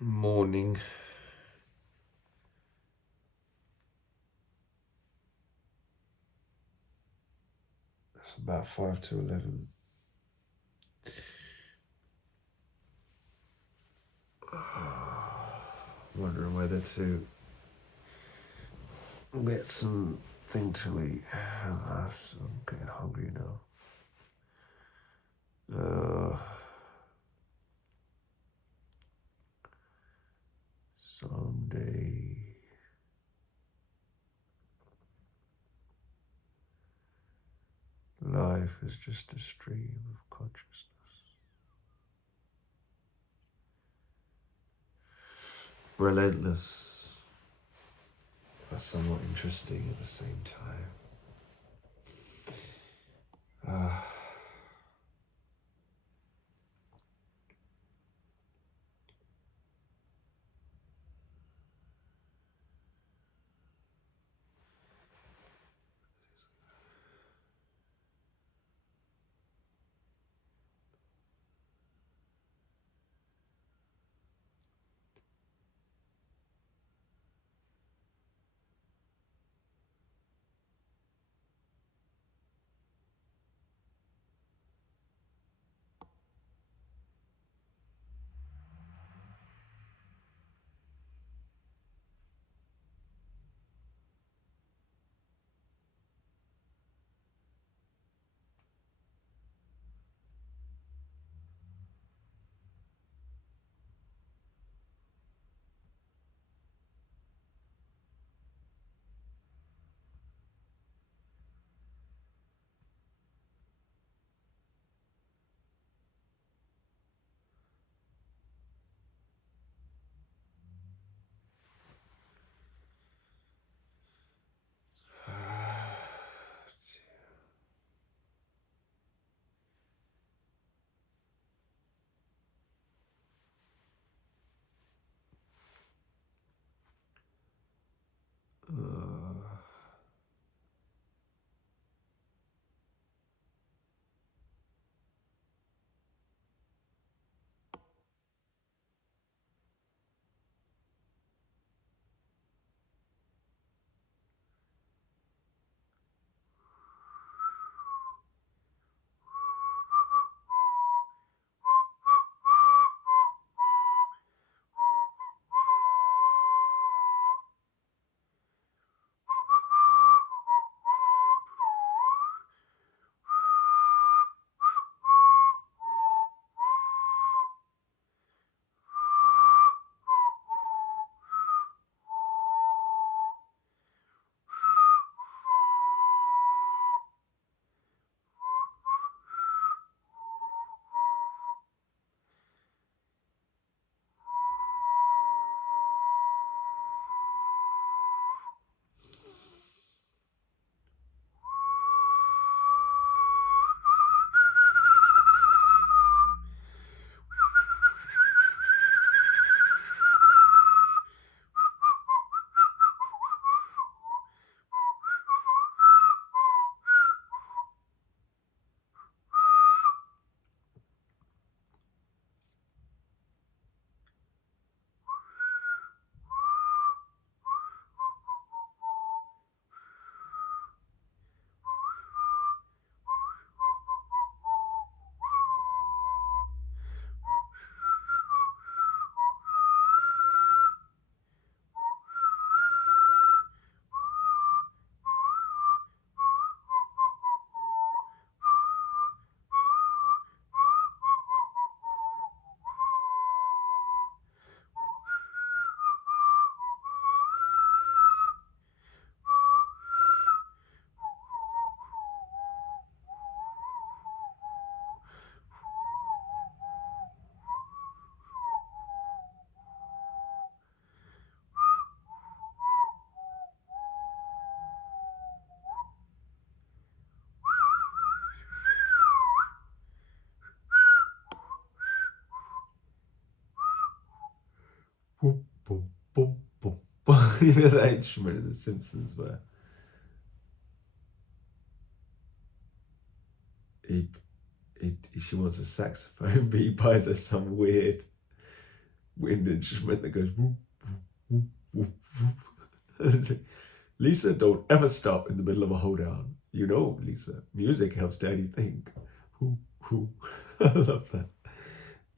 morning. It's about 5 to 11. Wondering whether to get something to eat. I'm getting hungry now. Someday. Life is just a stream of consciousness. Relentless, but somewhat interesting at the same time. Boom, boom, boom, boom, boom. You know that instrument in The Simpsons where she wants a saxophone, but he buys her some weird wind instrument that goes whoop, whoop, whoop, whoop. It's like, Lisa, don't ever stop in the middle of a hoedown. You know, Lisa, music helps Daddy think. Whoop, whoop. I love that.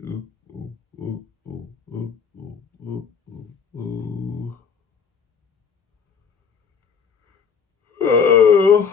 Ooh, ooh, ooh, ooh, ooh, ooh, ooh, ooh, ooh. Oh.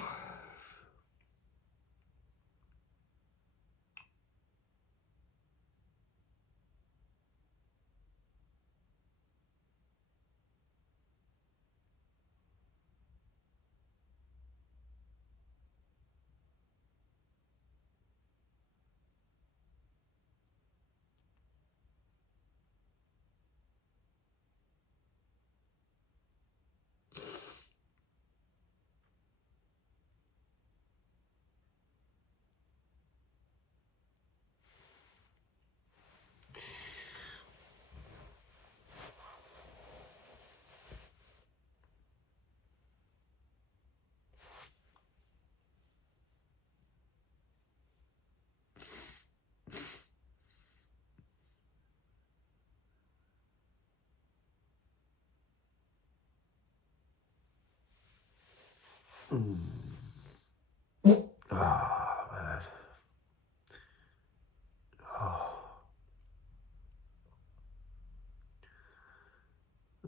Ah, man. Oh.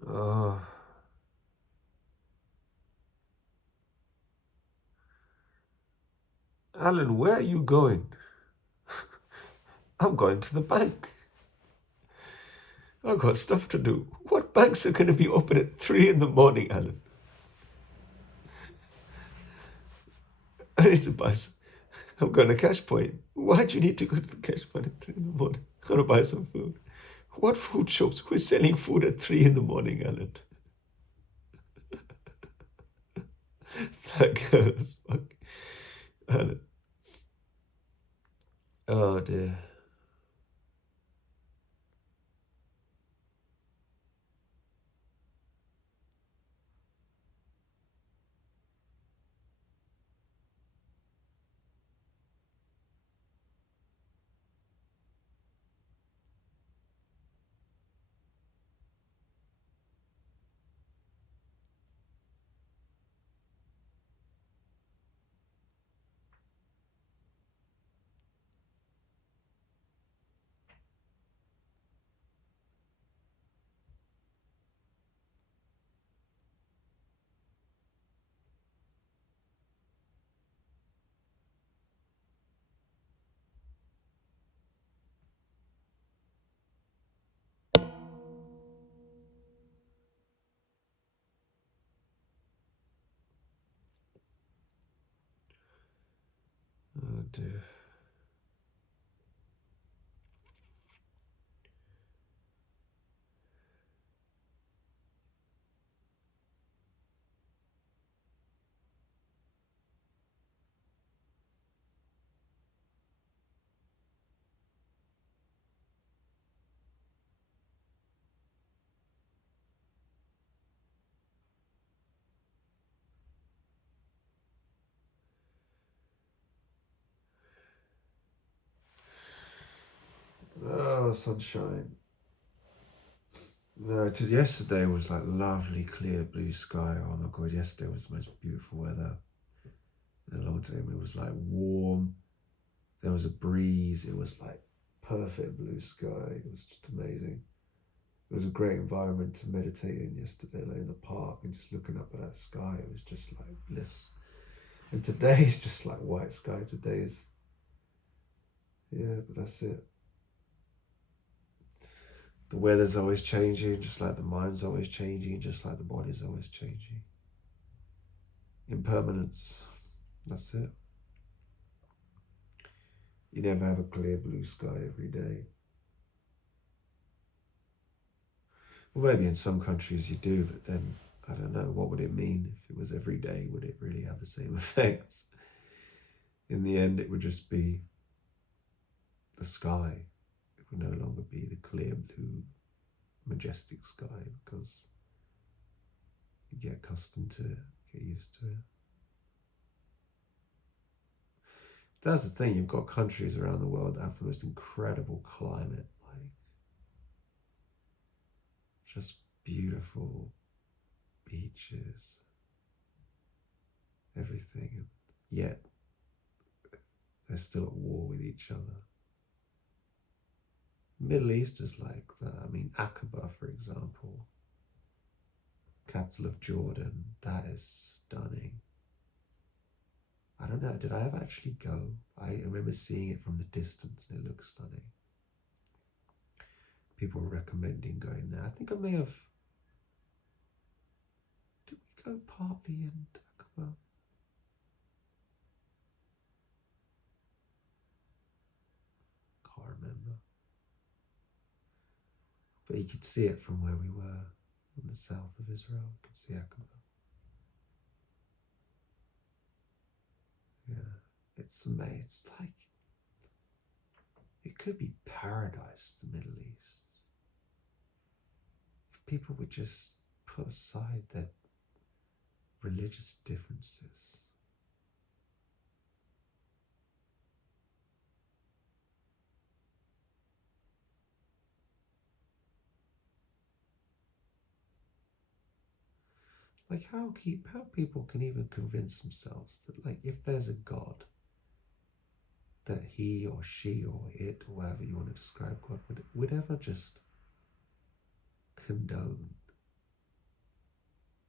Oh. Alan, where are you going? I'm going to the bank. I've got stuff to do. What banks are going to be open at 3 in the morning, Alan? I need to buy some. I'm going to Cash Point. Why do you need to go to the Cash Point at 3 in the morning? I'm going to buy some food. What food shops? Who is selling food at 3 in the morning, Alan? That girl is fucking... Alan. Oh, dear. Oh, dear. Oh, sunshine. No, yesterday was like lovely, clear blue sky. Oh my God, yesterday was the most beautiful weather in a long time. It was like warm. There was a breeze. It was like perfect blue sky. It was just amazing. It was a great environment to meditate in yesterday, like in the park and just looking up at that sky. It was just like bliss. And today is just like white sky. Today is, yeah, but that's it. The weather's always changing, just like the mind's always changing, just like the body's always changing. Impermanence. That's it. You never have a clear blue sky every day. Well, maybe in some countries you do, but then I don't know, what would it mean if it was every day? Would it really have the same effects? In the end, it would just be the sky. It would no longer be the clear blue, majestic sky because you get accustomed to it, get used to it. That's the thing, you've got countries around the world that have the most incredible climate. Like, just beautiful beaches, everything, and yet they're still at war with each other. Middle East is like that. I mean, Aqaba, for example, capital of Jordan, that is stunning. I don't know, did I ever actually go? I remember seeing it from the distance and it looked stunning. People were recommending going there. I think I may have. Did we go partly in Aqaba? Can't remember. But you could see it from where we were in the south of Israel. You could see Aqaba. Yeah, it's amazing. It's like it could be paradise, the Middle East, if people would just put aside their religious differences. Like how people can even convince themselves that, like, if there's a God, that he or she or it or whatever you want to describe God would ever just condone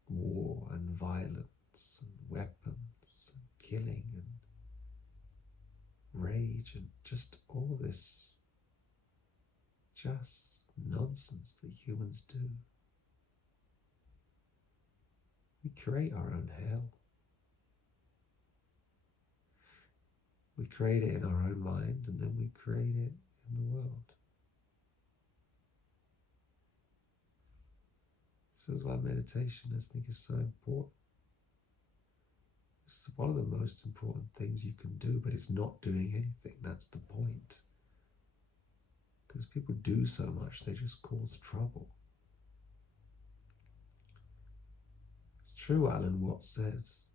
war and violence and weapons and killing and rage and just all this just nonsense that humans do. We create our own hell. We create it in our own mind and then we create it in the world. This is why meditation, I think, is so important. It's one of the most important things you can do, but it's not doing anything. That's the point. Because people do so much, they just cause trouble. It's true what Alan Watts says.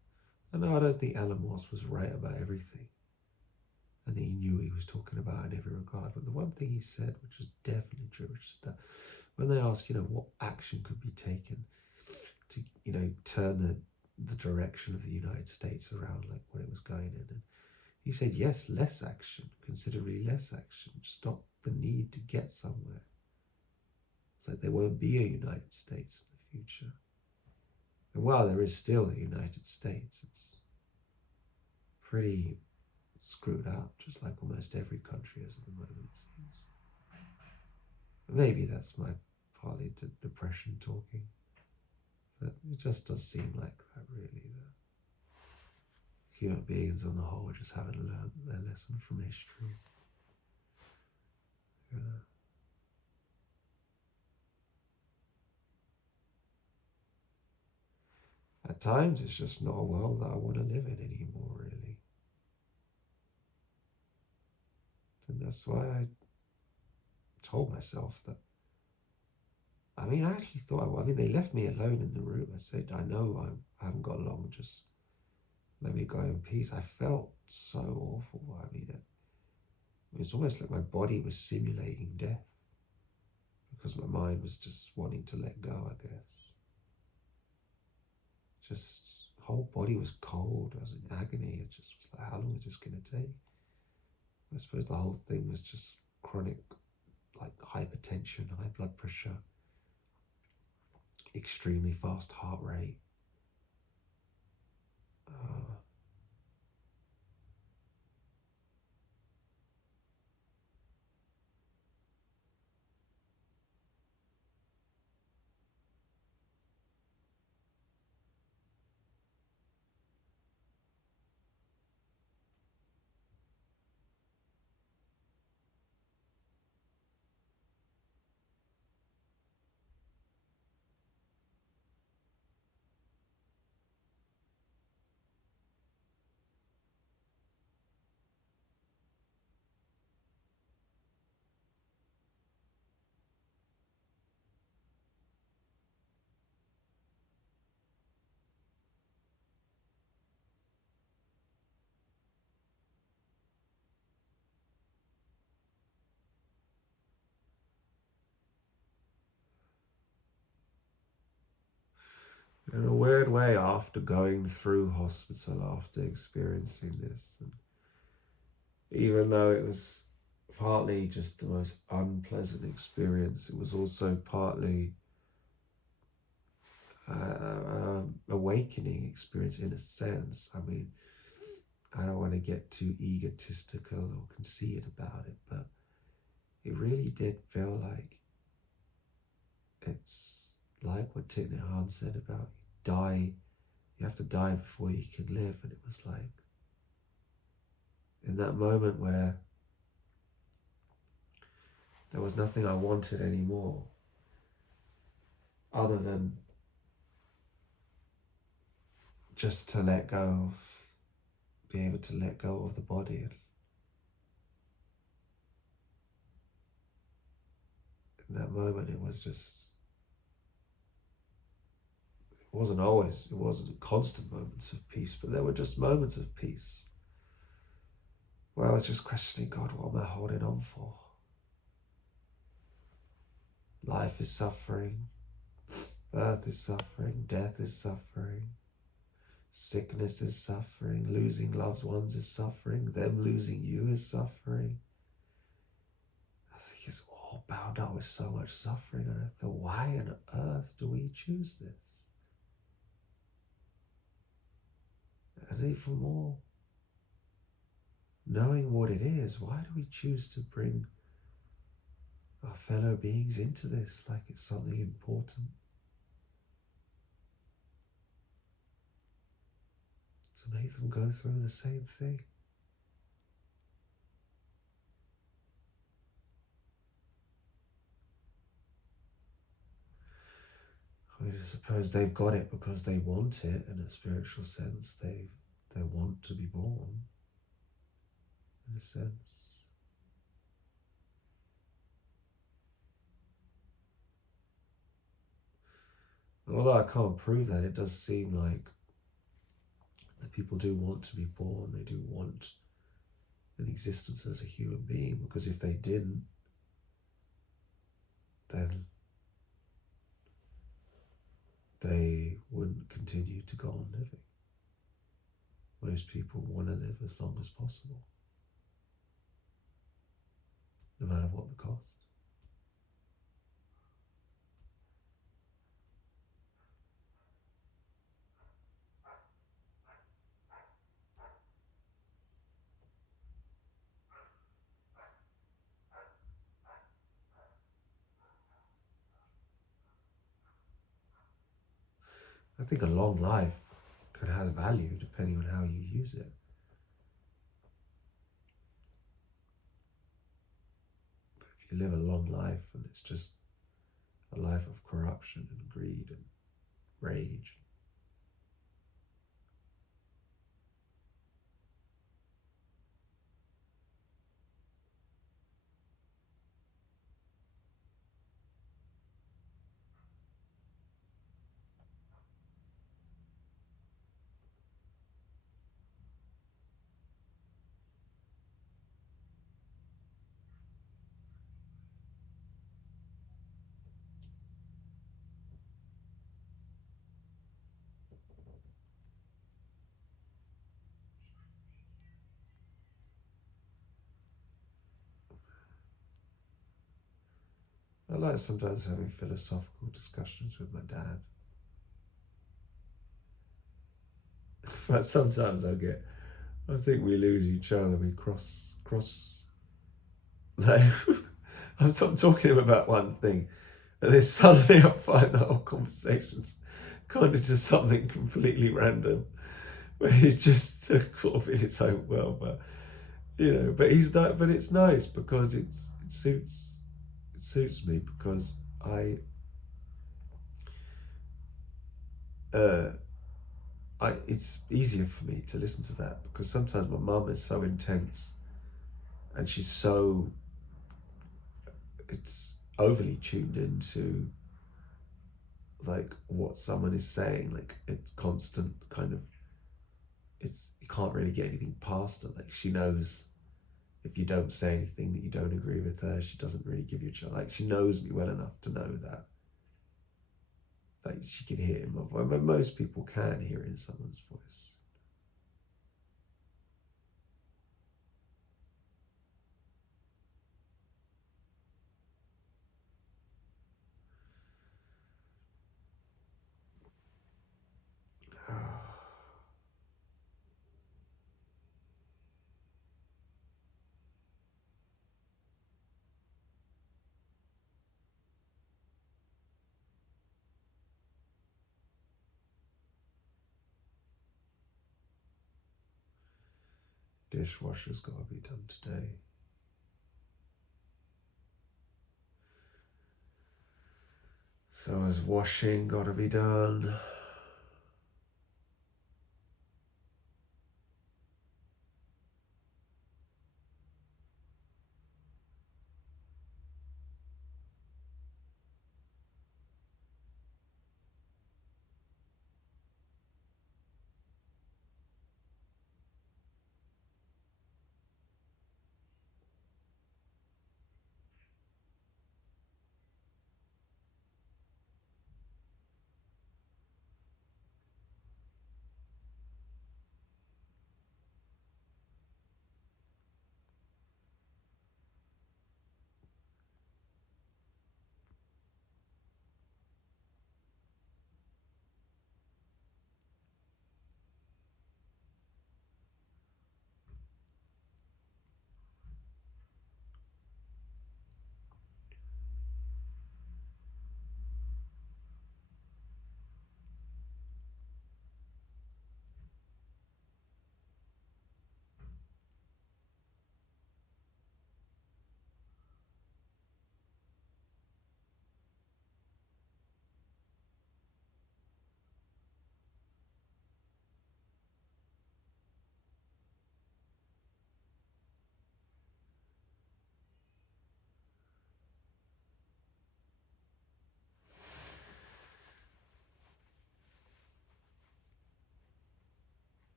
I know I don't think Alan Watts was right about everything. And he knew what he was talking about in every regard. But the one thing he said, which was definitely true, which is that when they ask, what action could be taken to, turn the direction of the United States around, like what it was going in. And he said, yes, less action, considerably less action, stop the need to get somewhere. It's like there won't be a United States in the future. And while there is still a United States, it's pretty screwed up, just like almost every country is at the moment, it seems. Maybe that's my partly depression talking. But it just does seem like that, really, that human beings on the whole just haven't learned their lesson from history. At times, it's just not a world that I want to live in anymore, really. And that's why I told myself that. I actually thought, they left me alone in the room. I said, I know I haven't got long, just let me go in peace. I felt so awful. It's almost like my body was simulating death because my mind was just wanting to let go, I guess. Just whole body was cold. I was in agony. It just was like, how long is this going to take? I suppose the whole thing was just chronic, like hypertension, high blood pressure, extremely fast heart rate. In a weird way, after going through hospital, after experiencing this, and even though it was partly just the most unpleasant experience, it was also partly awakening experience in a sense. I mean, I don't want to get too egotistical or conceited about it, but it really did feel like it's like what Thich Nhat Hanh said about you have to die before you can live. And it was like, in that moment where there was nothing I wanted anymore other than just to let go of, be able to let go of the body. And in that moment, it was just, it wasn't constant moments of peace, but there were just moments of peace where I was just questioning, God, what am I holding on for? Life is suffering, birth is suffering, death is suffering, sickness is suffering, losing loved ones is suffering, them losing you is suffering. I think it's all bound up with so much suffering, and I thought, why on earth do we choose this? And even more, knowing what it is, why do we choose to bring our fellow beings into this like it's something important? To make them go through the same thing. I mean, I suppose they've got it because they want it in a spiritual sense. They want to be born, in a sense. Although I can't prove that, it does seem like that people do want to be born. They do want an existence as a human being, because if they didn't, then they wouldn't continue to go on living. Most people want to live as long as possible, no matter what the cost. I think a long life could have value depending on how you use it. But if you live a long life and it's just a life of corruption and greed and rage, I like sometimes having philosophical discussions with my dad. But sometimes I think we lose each other. We cross. Like, I'm talking about one thing, and then suddenly I find the whole conversation's kind of just something completely random, where he's just sort of in his own world. But but he's not. But it's nice because it suits me, because uh, it's easier for me to listen to that, because sometimes my mum is so intense and it's overly tuned into like what someone is saying, like it's constant kind of, you can't really get anything past her. Like, she knows if you don't say anything that you don't agree with her, she doesn't really give you a chance. Like, she knows me well enough to know that like she could hear it in my voice. I mean, most people can hear it in someone's voice. Dishwasher's got to be done today. So is washing got to be done.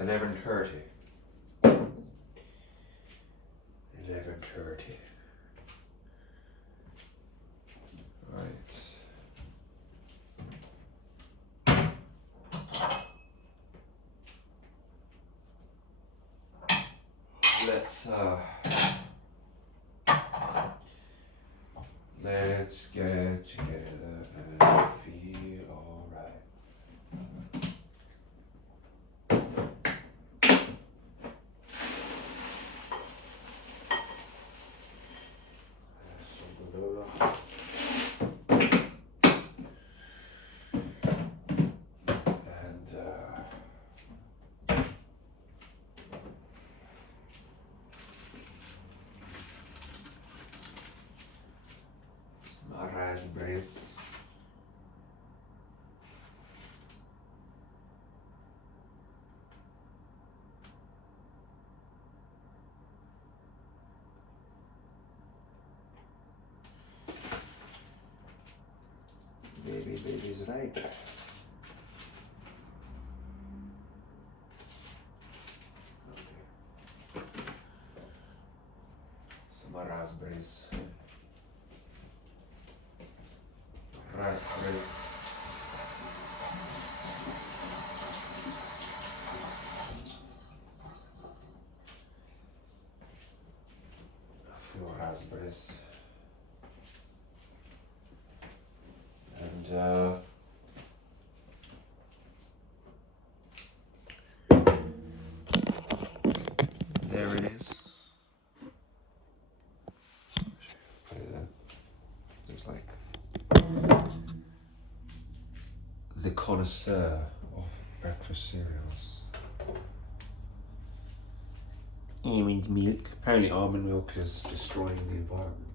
It's 11:30. 11:30. Right. Let's get together and feel alright. My raspberries. Baby's right. Some raspberries. Raspberries. A few raspberries. And there it is. Put it there. Looks like the connoisseur of breakfast cereals. Almond milk. Apparently almond milk is destroying the environment.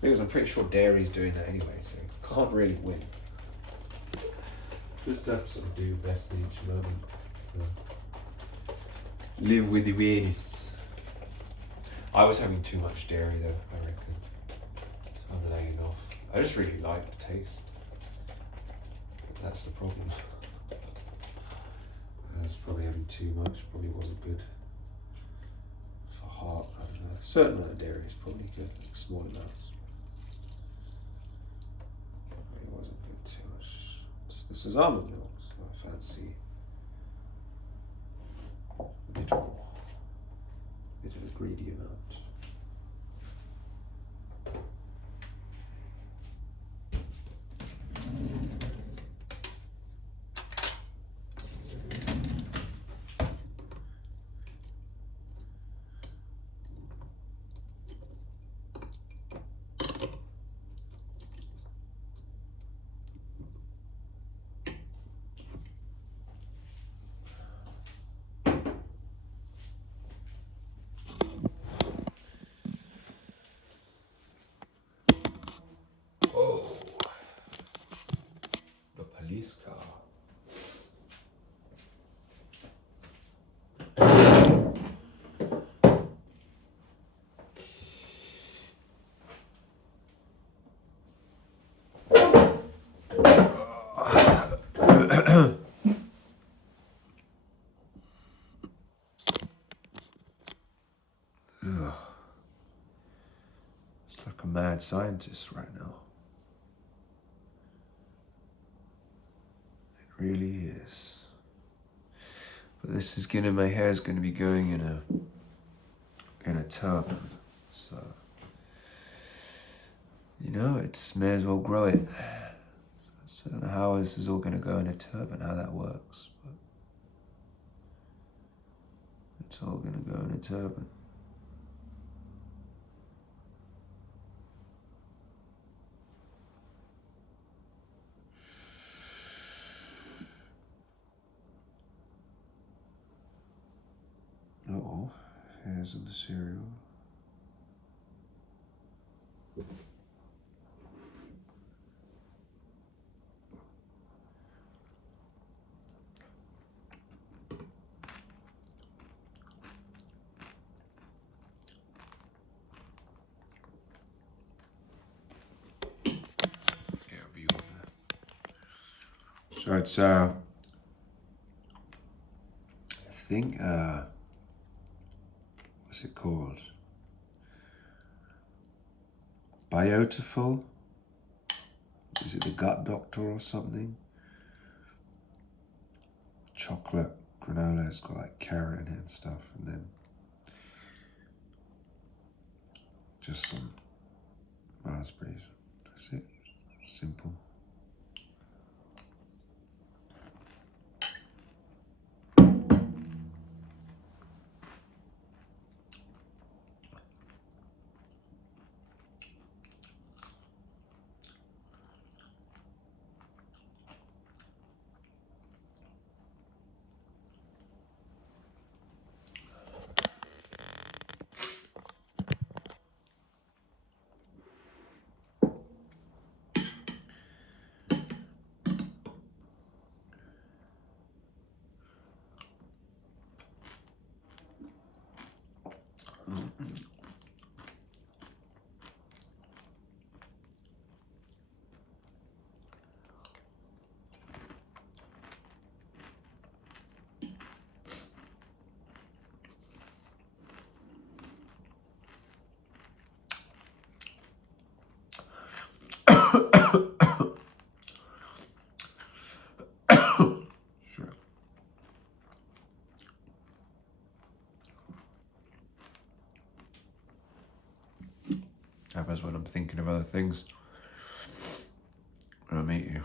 Because I'm pretty sure dairy's doing that anyway, so can't really win. Just have to sort of do best in each moment. So. Live with the awareness. I was having too much dairy though, I reckon. I'm laying off. I just really like the taste. That's the problem. I was probably having too much, probably wasn't good for heart, I don't know. A certain amount of dairy is probably good, like small amounts. It wasn't good too much. This is almond milk, so I fancy a bit more. A bit of a greedy amount. Police car. It's like a mad scientist right now. It really is. But this is gonna, my hair is gonna be going in a turban. So, you know, it's may as well grow it. So I don't know how this is all gonna go in a turban, how that works. But it's all gonna go in a turban. Uh-oh, hairs in the cereal. Yeah, view of that. So it's I think what's it called? Biotiful? Is it the gut doctor or something? Chocolate granola has got like carrot in it and stuff, and then just some raspberries. That's it. Simple. Sure. Happens when I'm thinking of other things when I meet you.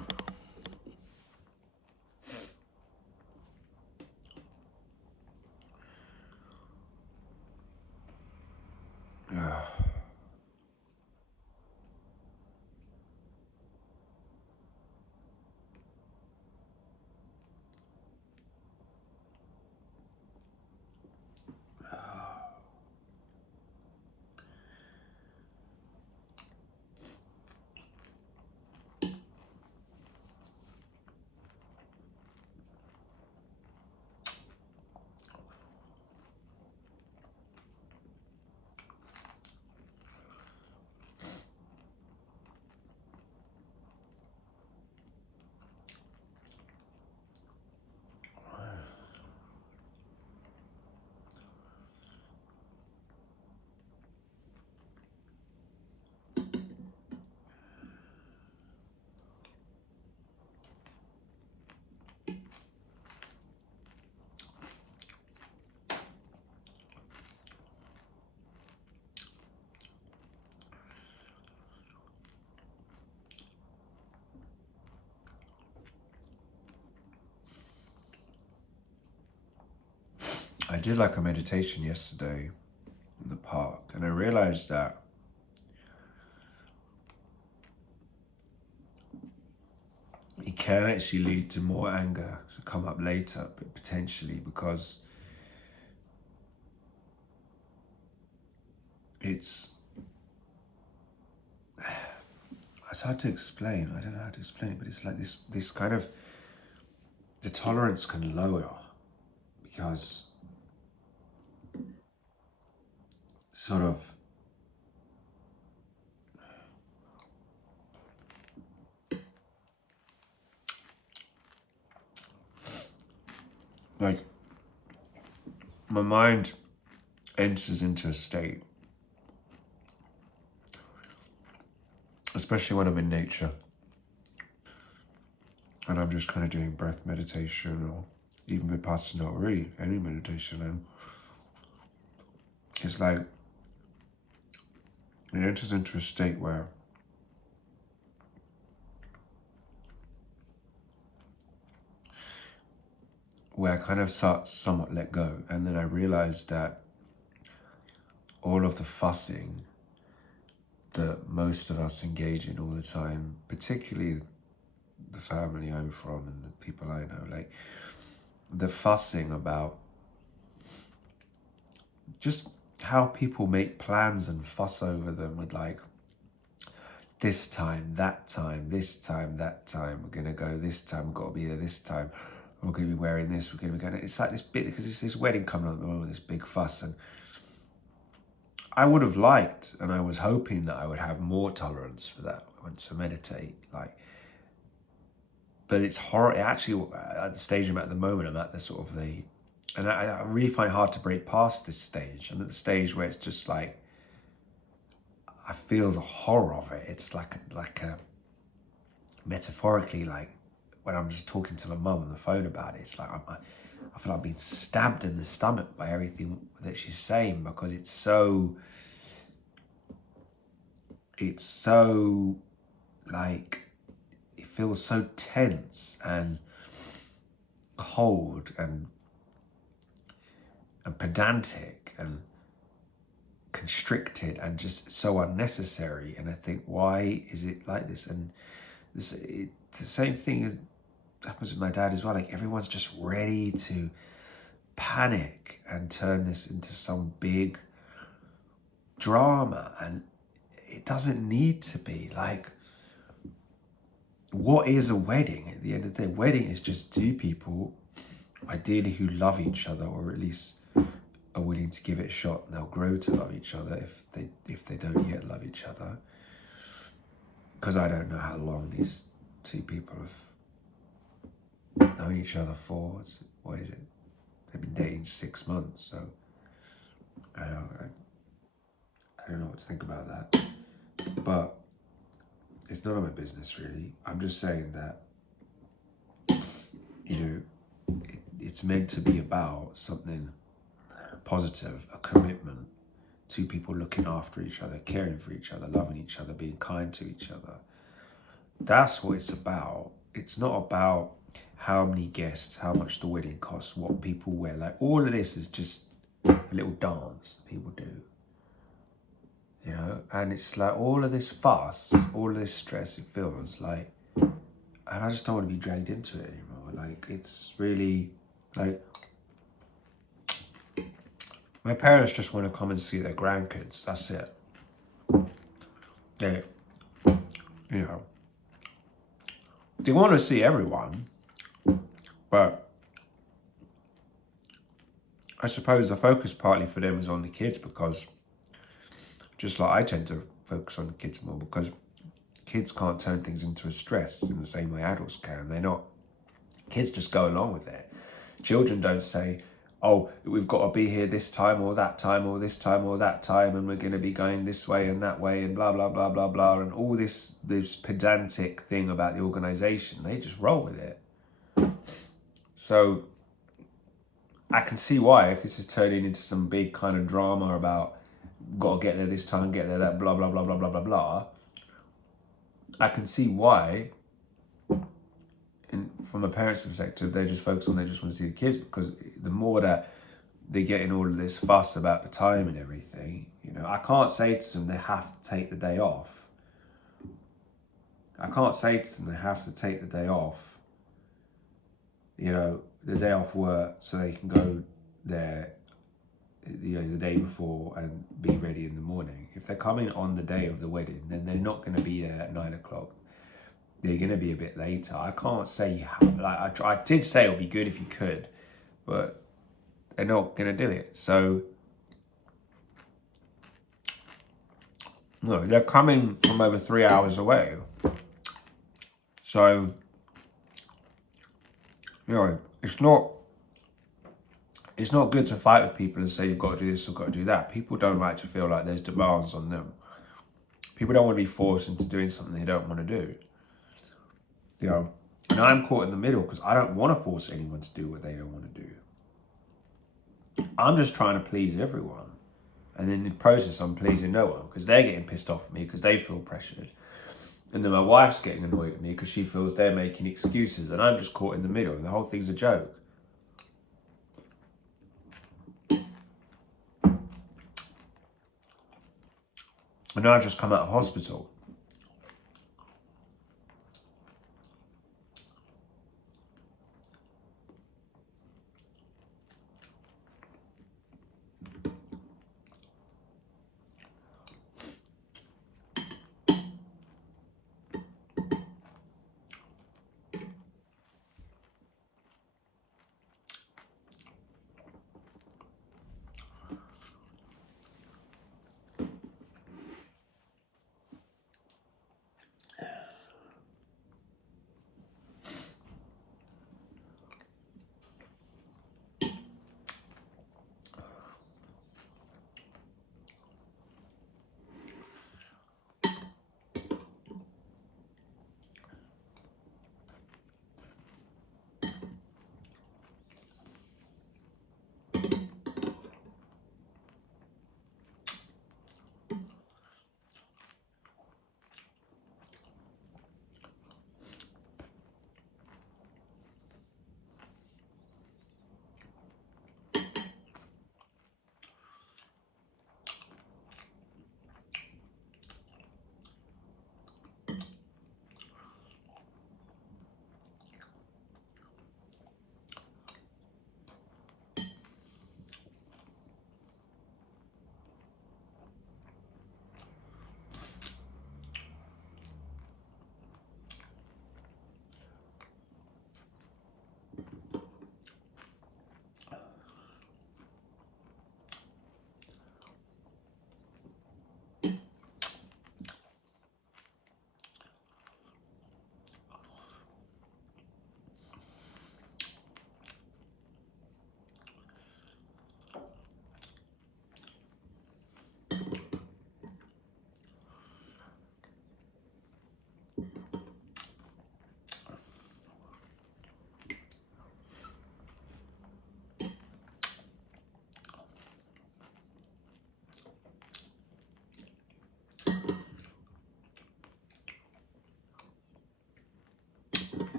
I did like a meditation yesterday in the park, and I realized that it can actually lead to more anger to come up later, but potentially because it's hard to explain. I don't know how to explain it, but it's like this kind of, the tolerance can lower because sort of like my mind enters into a state, especially when I'm in nature and I'm just kind of doing breath meditation or even Vipassana or really any meditation, and it's like it enters into a state where I kind of start somewhat let go, and then I realized that all of the fussing that most of us engage in all the time, particularly the family I'm from and the people I know, like the fussing about just how people make plans and fuss over them with like this time, that time, this time, that time, we're gonna go this time, we've got to be there this time, we're gonna be wearing this, we're gonna be going, it's like this bit, because it's this wedding coming up at the moment, this big fuss, and I would have liked, and I was hoping that I would have more tolerance for that. I went to meditate, like, but it's horror. Actually, at the stage I'm at the moment, I'm at the sort of the, and I really find it hard to break past this stage. I'm at the stage where it's just like, I feel the horror of it. It's like a metaphorically, like when I'm just talking to my mum on the phone about it, it's like I feel like I'm being stabbed in the stomach by everything that she's saying, because it's so like, it feels so tense and cold and pedantic and constricted and just so unnecessary. And I think, why is it like this? And the same thing happens with my dad as well. Like, everyone's just ready to panic and turn this into some big drama, and it doesn't need to be. Like, what is a wedding at the end of the day? Wedding is just two people, ideally, who love each other, or at least are willing to give it a shot, and they'll grow to love each other if they don't yet love each other. Because I don't know how long these two people have known each other for. What is it? They've been dating 6 months, so I don't know what to think about that. But it's none of my business, really. I'm just saying that, it's meant to be about something positive, a commitment, two people looking after each other, caring for each other, loving each other, being kind to each other. That's what it's about. It's not about how many guests, how much the wedding costs, what people wear. Like, all of this is just a little dance that people do. And it's like all of this fuss, all of this stress, it feels like, and I just don't want to be dragged into it anymore. Like, it's really like, my parents just want to come and see their grandkids. That's it. They want to see everyone, but I suppose the focus partly for them is on the kids, because just like I tend to focus on the kids more, because kids can't turn things into a stress in the same way adults can. Kids just go along with it. Children don't say, oh, we've got to be here this time or that time or this time or that time, and we're going to be going this way and that way and blah, blah, blah, blah, blah, and all this pedantic thing about the organisation. They just roll with it. So I can see why, if this is turning into some big kind of drama about got to get there this time, get there that, blah, blah, blah, blah, blah, blah, blah, I can see why, from a parent's perspective, they just focus on, they just want to see the kids, because the more that they get in all of this fuss about the time and everything, I can't say to them they have to take the day off. I can't say to them they have to take the day off, the day off work, so they can go there, the day before and be ready in the morning. If they're coming on the day of the wedding, then they're not going to be there at 9 o'clock. They're going to be a bit later. I can't say, I did say it would be good if you could, but they're not going to do it. So, no, they're coming from over 3 hours away. So, it's not good to fight with people and say you've got to do this or got to do that. People don't like to feel like there's demands on them. People don't want to be forced into doing something they don't want to do. And I'm caught in the middle, because I don't want to force anyone to do what they don't want to do. I'm just trying to please everyone. And in the process, I'm pleasing no one, because they're getting pissed off at me because they feel pressured. And then my wife's getting annoyed at me because she feels they're making excuses, and I'm just caught in the middle, and the whole thing's a joke. And now I've just come out of hospital.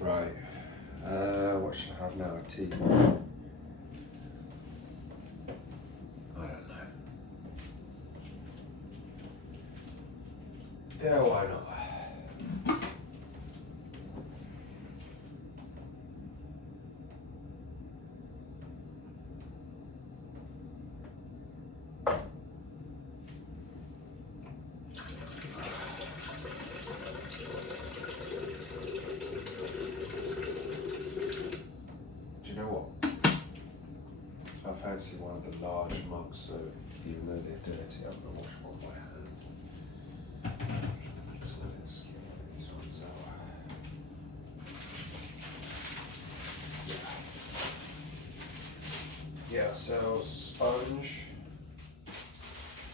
Right. What should I have now? Tea? I don't know. Yeah, why not? Do you know what? I fancy one of the large mugs, so even though they're dirty, I'm going to wash them on my hand. So let's get one of these ones out. Yeah, so sponge,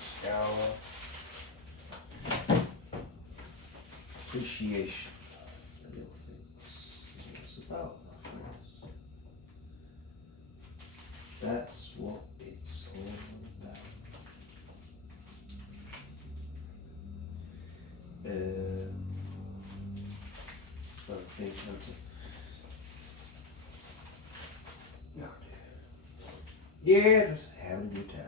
scour, appreciation, the little things. That's what it's about, my friends. That's what it's all about. I think how to. Yeah, just having a good time.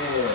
Yeah.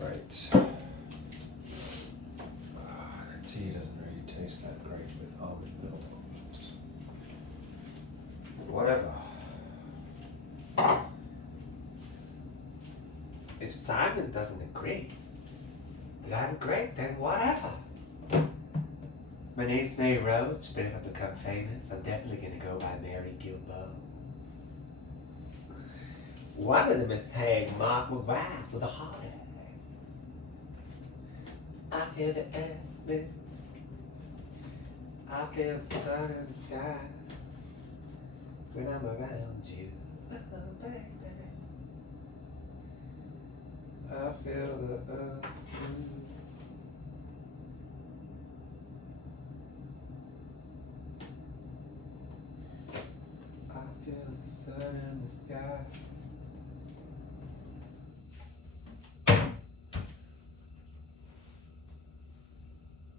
Right. The tea doesn't really taste that great with almond milk. Whatever. If Simon doesn't agree that I'm great, then whatever. My name's Mary Roach, but if I become famous, I'm definitely gonna go by Mary Gilbo. One of them is paying Mark McGrath with a heartache. I feel the earth move. I feel the sun in the sky when I'm around you. Oh, baby. I feel the earth move. I feel the sun in the sky.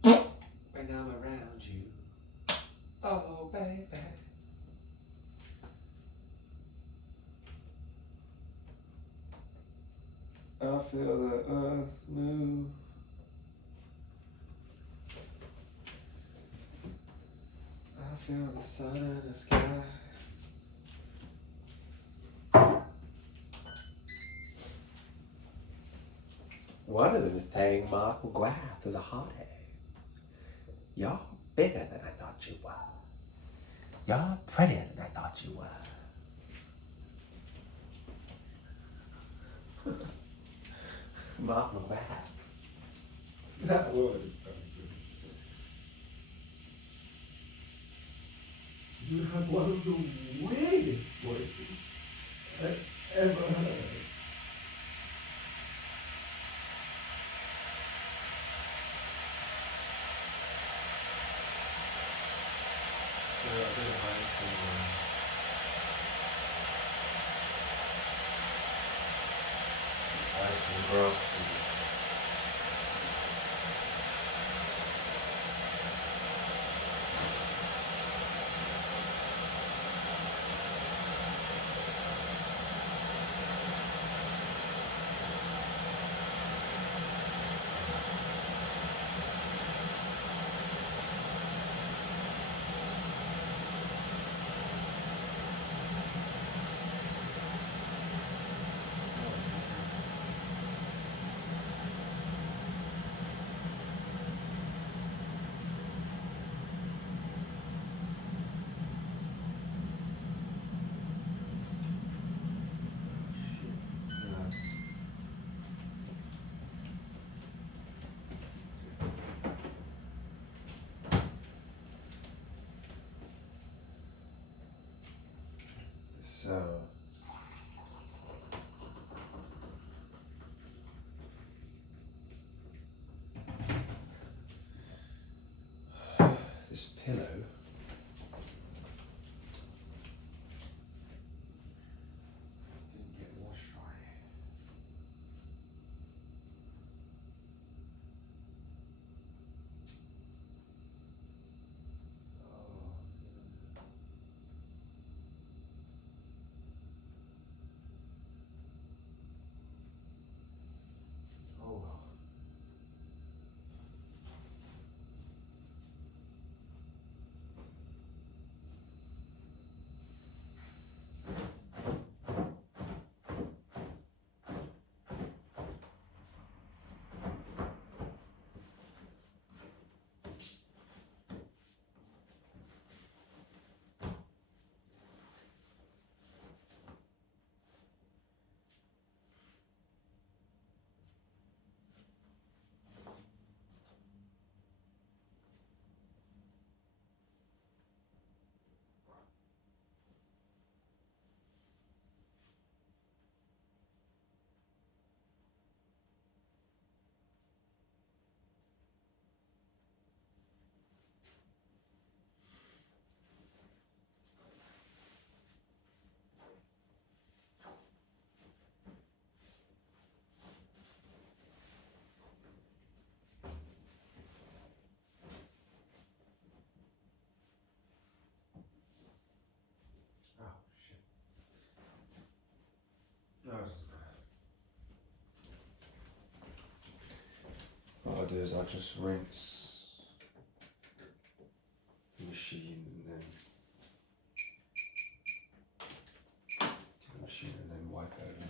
When I'm around you, oh baby. I feel the earth move. I feel the sun in the sky. One of them is paying Mark McGrath as a heartache. You're bigger than I thought you were. You're prettier than I thought you were. Mark McGrath. That was you have one of the weirdest voices I've ever heard. Ice and grass. So this pillow didn't get washed right. Oh well. Oh shit. No, it doesn't matter. What I'll do is I'll just rinse the machine and then wipe over.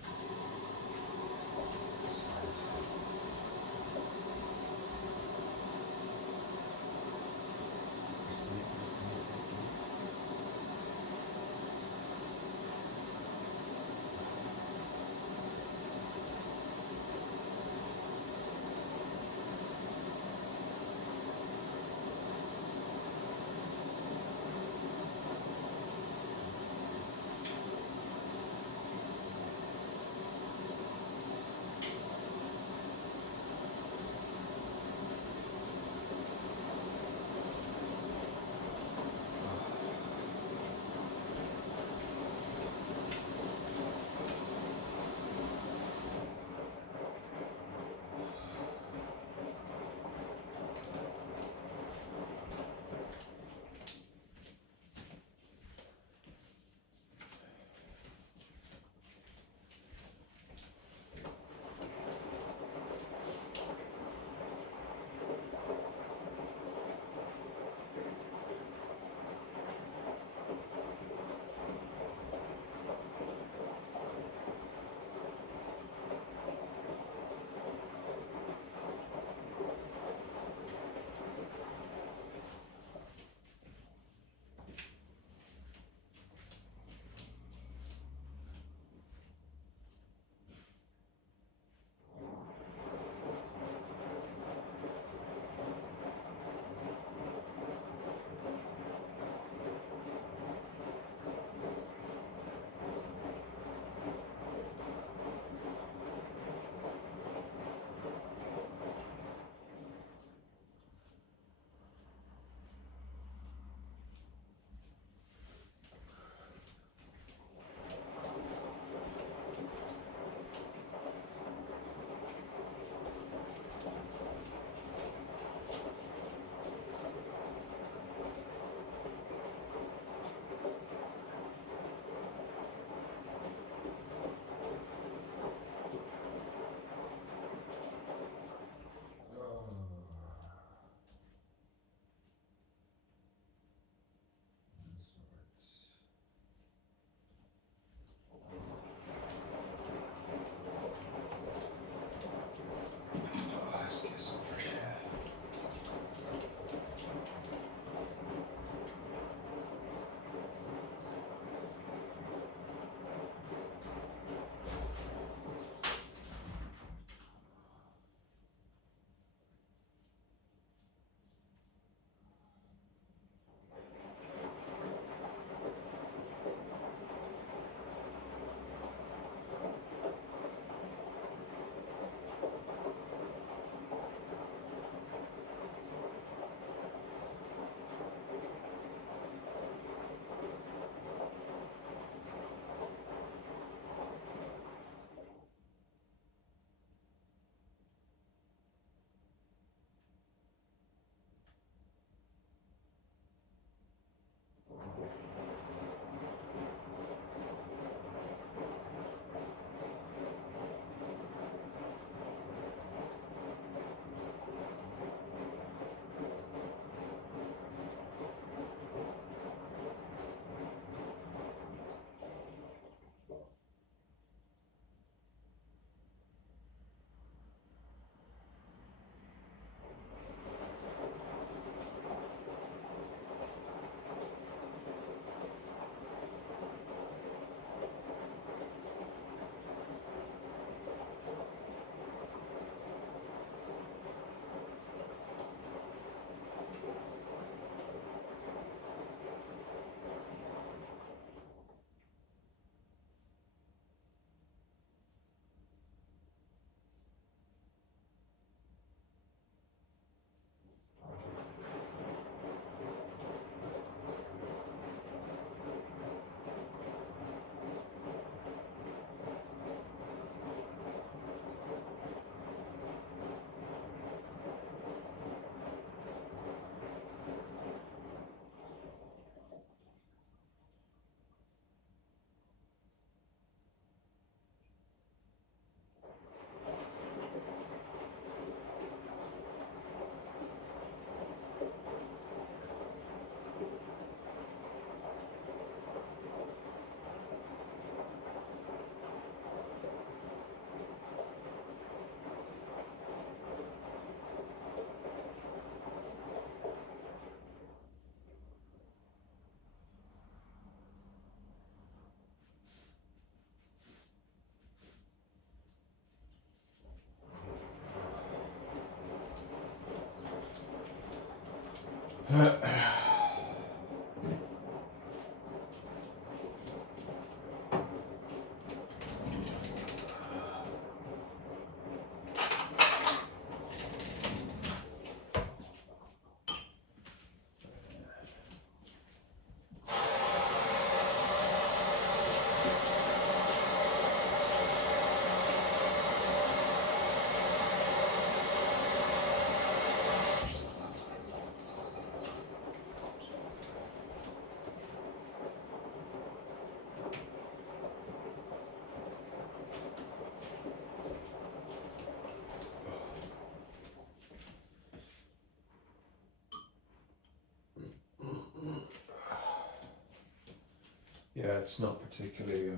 Yeah, it's not particularly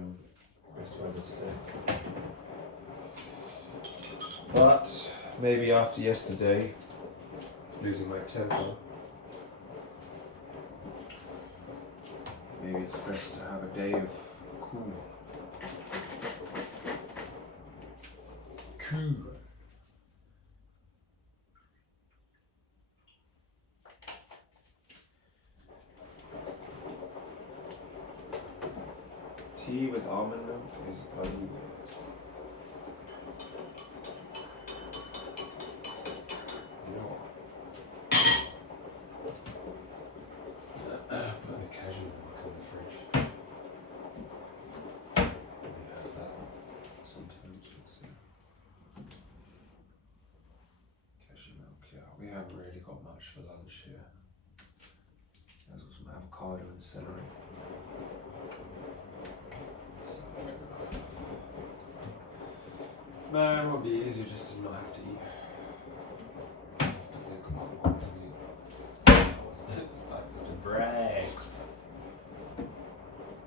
best weather today. But maybe after yesterday, losing my temper, maybe it's best to have a day of cool. Tea with almond milk is bloody weird. You know what? Put the cashew milk in the fridge. We have that sometimes with some cashew milk. Yeah, we haven't really got much for lunch here. There's got some avocado and celery. Man, it would be easier just to not have to eat. I have to think about what to eat. It's like such a drag.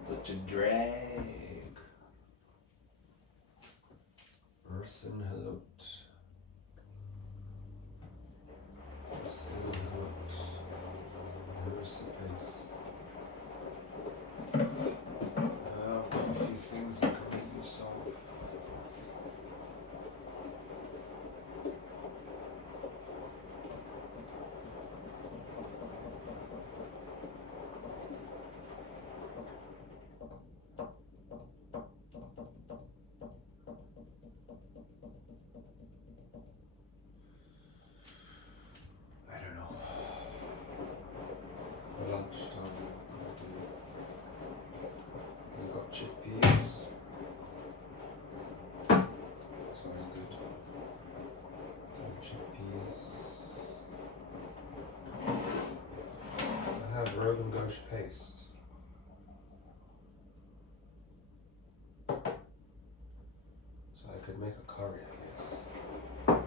Such a drag. Ursin helot. Ursin helot. Ursin place. I've got a few things I can make use of. I don't know. For lunchtime, we got chickpeas. That's always good. Chickpeas. I have Rogan Gosh paste. So I could make a curry, I guess.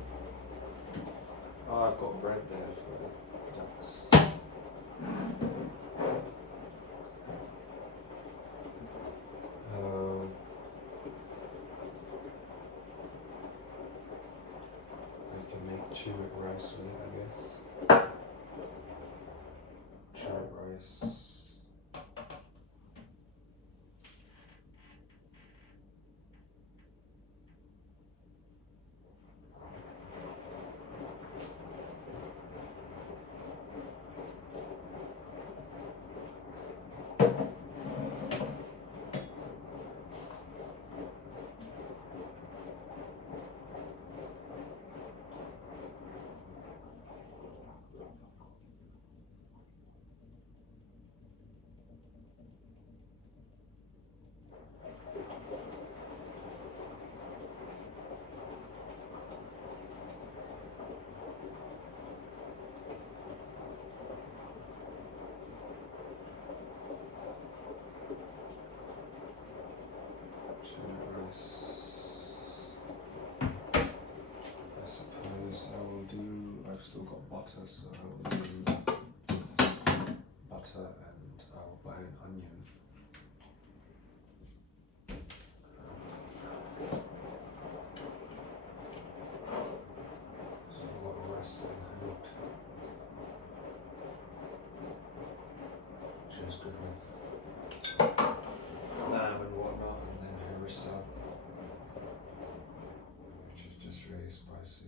Oh, I've got bread there for the ducks. I can make turmeric rice with it, I guess. Turmeric rice. I suppose I will do, I've still got butter, so I will do butter and I will buy an onion. So I've got rice and honey, which is good with lamb and whatnot, and then harissa, which is just really spicy.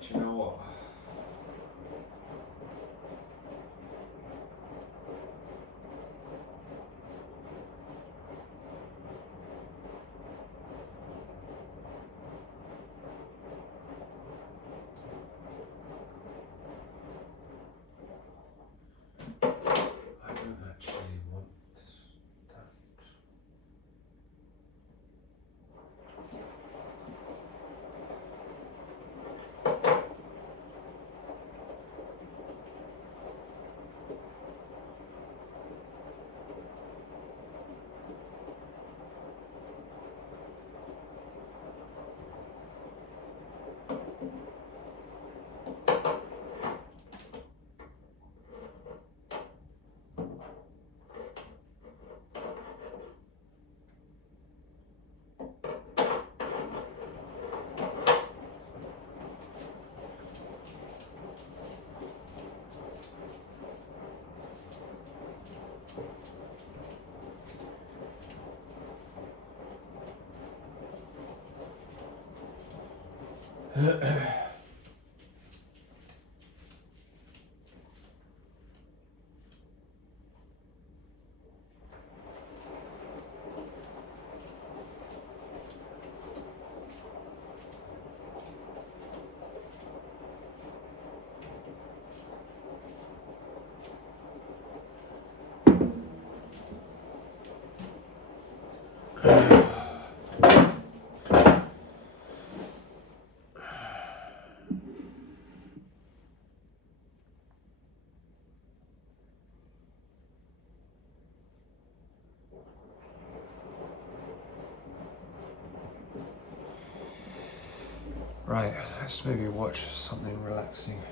Do you know what? I don't actually want that. Right, let's maybe watch something relaxing.